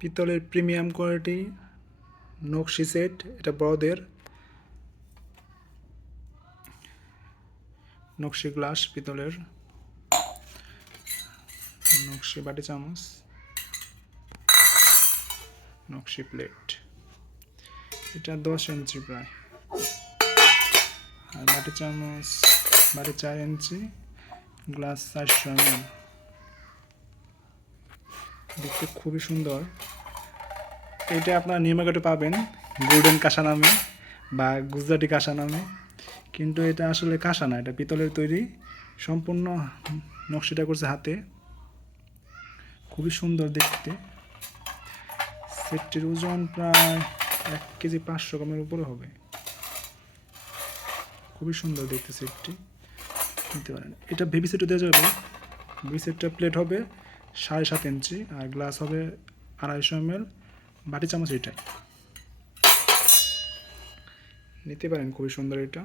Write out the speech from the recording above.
পিতলের premium quality, নকশি set, এটা বড়দের। নকশি গ্লাস পিতলের। নকশি বাটি চামচ। নকশি প্লেট। এটা দশ ইঞ্চি প্রায়। আর বাটি চামচ, বাটি চার ইঞ্চি, গ্লাস চারশো এমএল। দেখতে খুবই সুন্দর। এটা আপনার নিয়মাগটে পাবেন। গোল্ডেন কাঁসা নামে বা গুজরাটি কাঁসা নামে। কিন্তু এটা আসলে কাঁসা না, এটা পিতলের তৈরি। সম্পূর্ণ নকশিটা করছে হাতে। খুবই সুন্দর দেখতে। সেটটির ওজন প্রায় এক কেজি পাঁচশো গ্রামের উপরে হবে। খুবই সুন্দর দেখতে সেটটি। নিতে পারেন। এটা ভেবি সেটও দেওয়া যাবে। ভেবি সেটটা প্লেট হবে সাড়ে সাত ইঞ্চি আর গ্লাস হবে আড়াইশো এম এল। বাটি চামচ এটাই নিতে পারেন খুবই সুন্দর এটা।